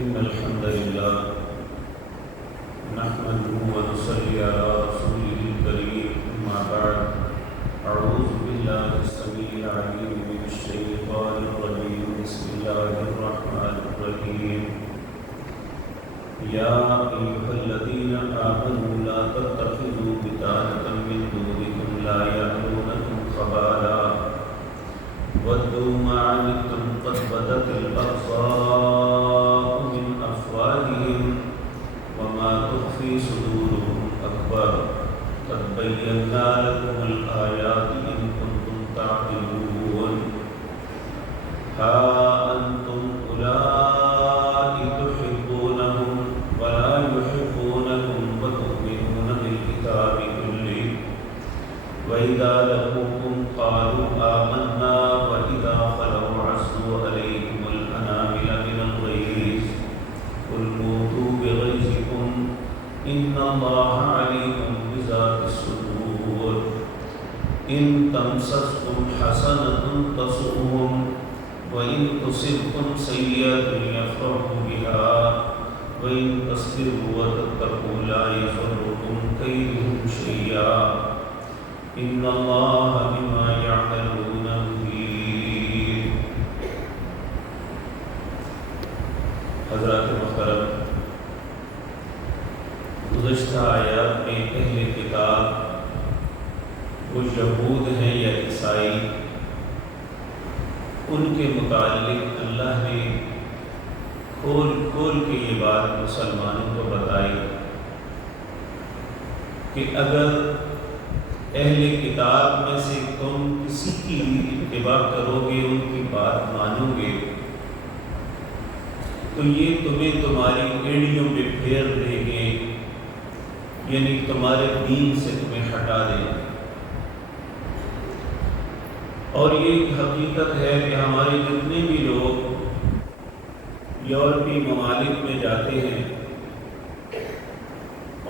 إن الحمد لله نحمده ونصلي على رسوله الكريم أما بعد أعوذ بالله السميع العليم من الشيطان الرجيم بسم الله الرحمن الرحيم يا أيها الذين آمنوا لا تتخذوا بطانة من دونكم لا يألونكم خبالا ودوا ما عنتم قد بدت البغضاء من أفواههم وما تخفي صدورهم أكبر قد بينا لكم الآيات إن كنتم تعقلون ها أنتم أولئك تحبونهم ولا يحبونكم وتؤمنون بالكتاب كله وإذا لقوكم قالوا آمنا وإذا خلوا عصوا عليكم الأنامل من الغيظ قل موتوا بغيظكم إن الله عليم بذات الصدور إن تمسسكم حسنة تسؤهم وإن تصبكم سيئة يفرحوا بها وإن تصبروا وتتقوا لا يضركم كيدهم شيئا إن الله بما يعملون محيط۔ حضرات محترم، گزشتہ آیات میں اہل کتاب وہ یہود ہیں یا عیسائی، ان کے متعلق اللہ نے کھول کھول کے یہ بات مسلمانوں کو بتائی کہ اگر اہل کتاب میں سے تم کسی کی اتباع کرو گے، ان کی بات مانو گے، تو یہ تمہیں تمہاری ایڑیوں پہ پھیر دیں گے، یعنی تمہارے دین سے تمہیں ہٹا دیں گے۔ اور یہ حقیقت ہے کہ ہمارے جتنے بھی لوگ یورپی ممالک میں جاتے ہیں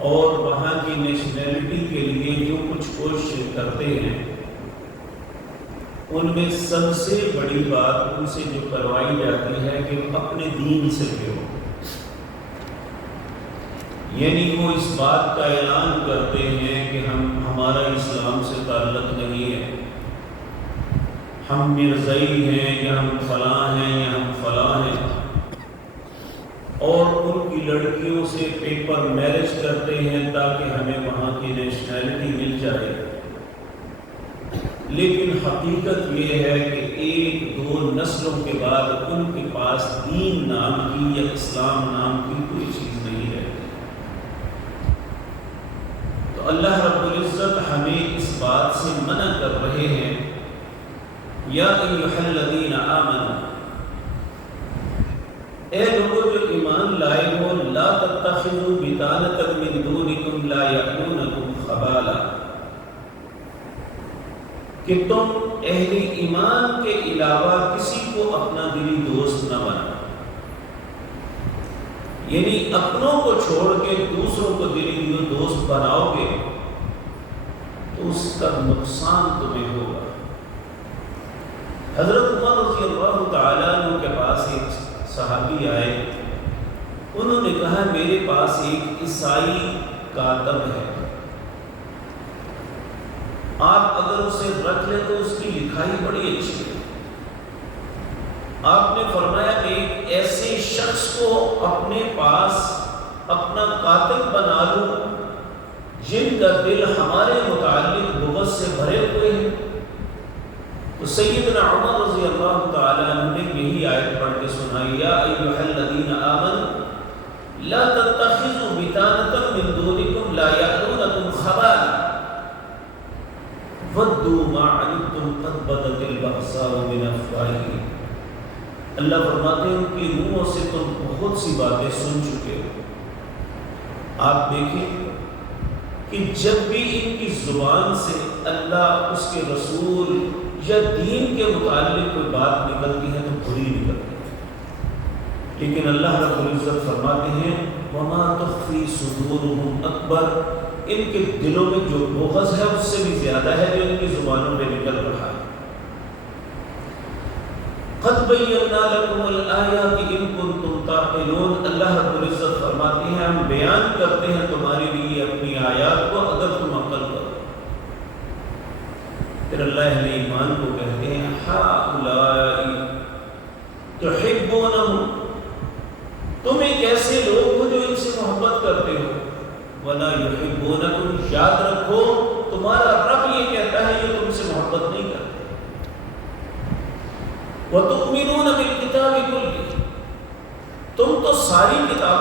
اور وہاں کی نیشنلٹی کے لیے جو کچھ کوشش کرتے ہیں، ان میں سب سے بڑی بات ان سے جو کروائی جاتی ہے کہ اپنے دین سے پھرو، یعنی وہ اس بات کا اعلان کرتے ہیں کہ ہمارا اسلام سے تعلق نہیں ہے، ہم مرزائی ہیں یا ہم فلاں ہیں یا ہم فلاں ہیں، اور ان کی لڑکیوں سے پیپر میرج کرتے ہیں تاکہ ہمیں وہاں کی نیشنلٹی مل جائے۔ لیکن حقیقت یہ ہے کہ ایک دو نسلوں کے بعد ان کے پاس دین نام کی یا اسلام نام کی کوئی چیز نہیں ہے۔ تو اللہ رب العزت ہمیں اس بات سے منع کر رہے ہیں، یا ایھا الذین آمنوا، اے لوگوں جو ایمان لائے ہو، لا تتخذوا بطانۃ من دونکم لا یألونکم خبالا، کہ تم اہل ایمان کے علاوہ کسی کو اپنا دلی دوست نہ بناؤ، یعنی اپنوں کو چھوڑ کے دوسروں کو دلی دوست بناؤ گے تو اس کا نقصان تمہیں ہوگا۔ حضرت عمر رضی اللہ تعالیٰ عنہ کے پاس ایک صحابی آئے، انہوں نے کہا میرے پاس ایک عیسائی کاتب ہے، آپ اگر اسے رکھ لیں تو اس کی لکھائی بڑی اچھی ہے۔ آپ نے فرمایا کہ ایک ایسے شخص کو اپنے پاس اپنا کاتب بنا لوں جن کا دل ہمارے متعلق بغض سے بھرے ہوئے ہیں۔ تو سیدنا عمر رضی اللہ تعالیٰ عنہ نے یہی آیت پڑھ کے سنائی، یا ایھا الذین آمنوا لا تتخذوا بطانۃ من دونکم لا یألونکم خبالا ودوا ما عنتم قد بدت البغضاء من افواہہم۔ اللہ فرماتے ہیں ان کی منہوں سے تم بہت سی باتیں سن چکے ہو۔ آپ دیکھیں کہ جب بھی ان کی زبان سے اللہ، اس کے رسول یا دین کے متعلق کوئی بات نکلتی ہے تو بری نکلتی ہے، لیکن اللہ رب العزت فرماتے ہیں وما تخفی صدورهم اکبر، ان کے دلوں میں جو بغض ہے اس سے بھی زیادہ ہے جو ان کی زبانوں پہ نکل رہا ہے۔ قد بینا لکم الآیات ان کنتم تعقلون. اللہ رب العزت فرماتے ہیں ہم بیان کرتے ہیں تمہارے لیے اپنی آیات کو اگر تم عقل کرو. پھر اللہ اہل ایمان کو کہتے ہیں ہؤلاء تحبونہم، تم ایک ایسے لوگ ہو جو ان سے محبت کرتے ہو. ولا یحبونکم، یاد رکھو تمہارا رب یہ کہتا ہے یہ تم سے محبت نہیں کرتے. وَتُؤْمِنُونَ بِالْكِتَابِ كُلِّهِ، تم تو ساری کتابوں